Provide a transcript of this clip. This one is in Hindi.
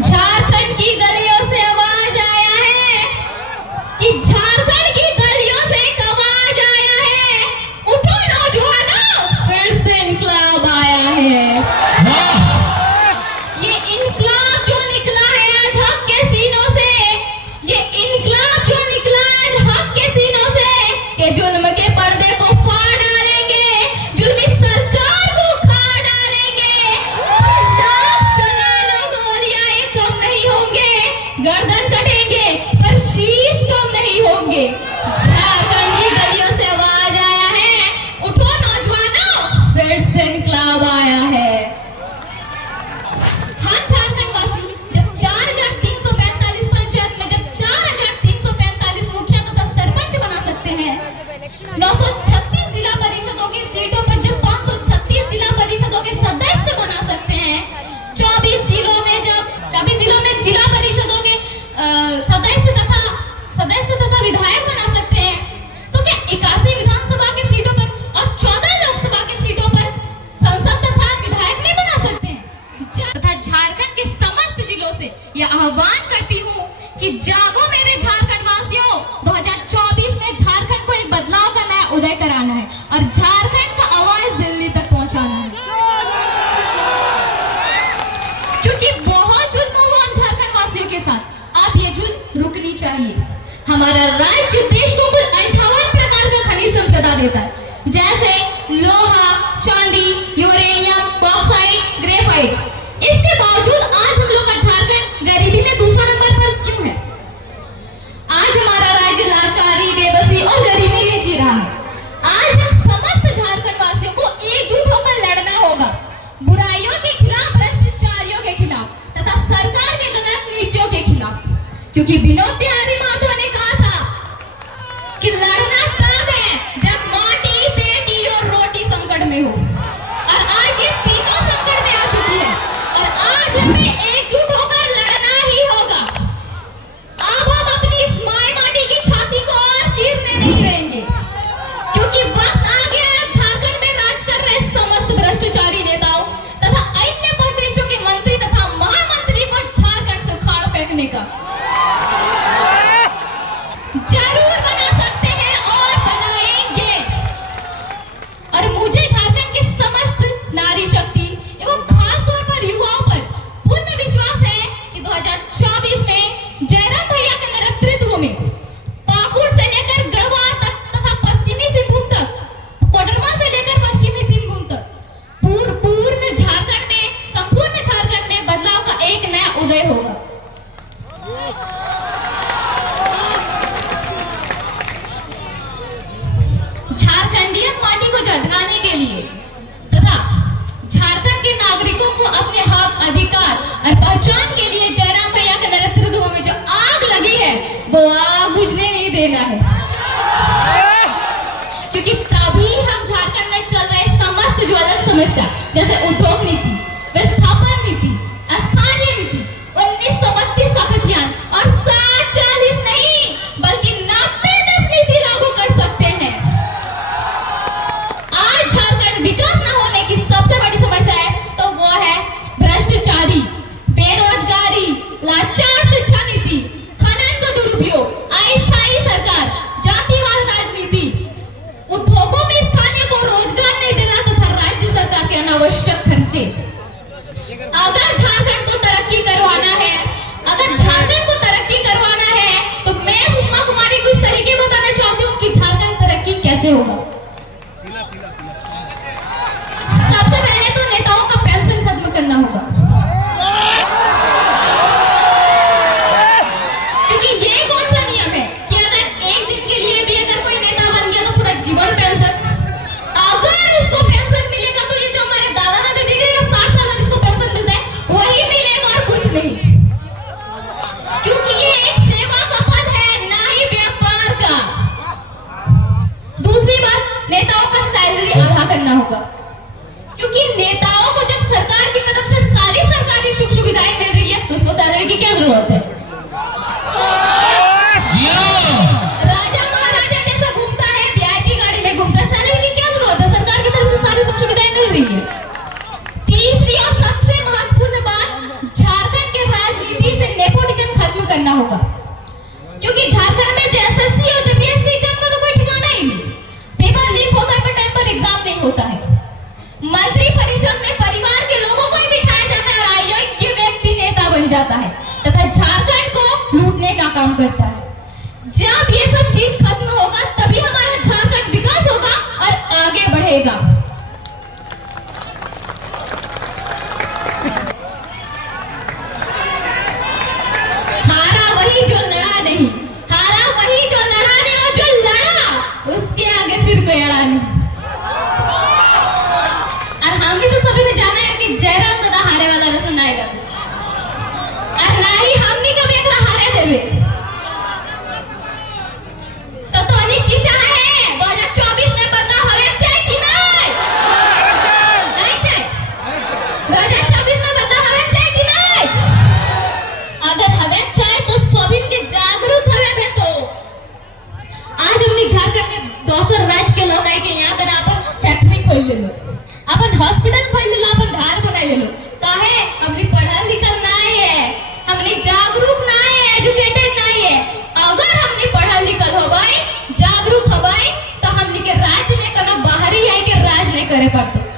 झारखंड की गलियों से आवाज आया है कि झारखंड की गलियों से एक आवाज आया है, उठो नौजवानों, फिर से इनकलाब आया है। ये इनकलाब जो निकला है आज हक के सीनों से, ये इनकलाब जो निकला है आज हक के सीनों से, कि जुल्म के पर्दे को फाड़ डालेंगे, जुल्मी सरकार को उखाड़ डालेंगे। लाख चला लो गोलियां, ये कम नहीं होंगे, गर्दन कटेंगे पर शीश कम नहीं होंगे। झारखंड की गलियों से आवाज आया है, उठो नौजवानों, फिर से इनकलाब आया है। हम झारखंड वासी जब 4345 पंचायत में जब 4345 मुखिया तथा सरपंच बना सकते हैं, 936 जिला परिषदों की सीटों पर जब 536 जिला परिषदों के सदस्य बना सकते हैं, 24 जिलों में जिला परिषदों के सदस्य तथा विधायक बना सकते हैं, तो क्या 81 विधानसभा की सीटों पर और 14 लोकसभा की सीटों पर संसद तथा विधायक नहीं बना सकते हैं? तथा झारखंड के समस्त जिलों से यह आह्वान करती हूँ कि जागो मेरे झारखंड वासियों, 2024 में झारखंड को एक बदलाव करना है, उदय कराना है और झारखंड का आवाज दिल्ली तक पहुंचाना है। क्योंकि बहुत जुल्म हुआ हम झारखंड वासियों के साथ, आप ये जुल्म रुकनी चाहिए। हमारा राज्य देश को कुल 58 प्रकार का खनिज संपदा देता है, जैसे लोहा, चांदी, यूरेनियम, बॉक्साइट, ग्रेफाइट। इसके बावजूद आज हम लोग का झारखंड गरीबी में दूसरा नंबर पर क्यों है? आज हमारा राज्य लाचारी, बेबसी और गरीबी में जी रहा है। आज हम समस्त झारखंड वासियों को एकजुट होकर लड़ना होगा, बुराइयों के खिलाफ, भ्रष्टाचारियों के खिलाफ तथा सरकार के गलत नीतियों के खिलाफ। क्योंकि विनोद बिहारी महतो ने कहा था कि लड़ना तब है जब माटी, बेटी और रोटी संकट में हो, और आज ये तीनों संकट में आ चुकी है और आज हमें एकजुट होकर लड़ना ही होगा। अब हम अपनी इस माई माटी की छाती को और चीरने नहीं देंगे, क्योंकि वक्त आ गया है अब झारखंड में राज कर रहे समस्त भ्रष्टाचारी नेताओं तथा अन्य प्रदेशों के मंत्री तथा महामंत्री को झारखंड से उखाड़ फेंकने का। जरूर बना सकते हैं और बनाएंगे। और मुझे झारखंड की समस्त नारी शक्ति एवं खास तौर पर युवाओं पर पूर्ण विश्वास है कि 2024 में जयराम भैया के नेतृत्व में पाकुड़ से लेकर गढ़वा तक तथा पश्चिमी सिंहभूम तक, कोडरमा से लेकर पश्चिमी सिंहभूम तक संपूर्ण झारखंड में बदलाव का एक नया उदय होगा। झारखंडियन पार्टी को जगाने के लिए तथा झारखंड के नागरिकों को अपने हक, अधिकार और पहचान के लिए जयराम भैया के नेतृत्व में जो आग लगी है वो आग बुझने नहीं देना है। क्योंकि तभी हम झारखंड में चल रहे समस्त ज्वलंत समस्या जैसे उद्योग नीति, विस्थापन नीति, स्थानीय नीति, 1932 का खतियान और 60-40 नहीं बल्कि 90-10 नीति लागू कर सकते हैं। आज झारखंड विकास न होने की सबसे बड़ी समस्या है तो वो है भ्रष्टाचारी, बेरोजगारी, लाचार शिक्षा नीति, खनन का दुरुपयोग, अस्थायी सरकार, जातिवाद राजनीति, उद्योगों में स्थानीय को रोजगार नहीं देना तथा राज्य सरकार के रहे लोग काहे हमने पढ़ल लिखल नहीं है, हमने जागरूक नहीं है, एजुकेटेड नहीं है। अगर हमने पढ़ल लिखल होबै, जागरूक होबै तो हमने के राज्य में कोनो बाहरी आई के राज नहीं करे पड़तो।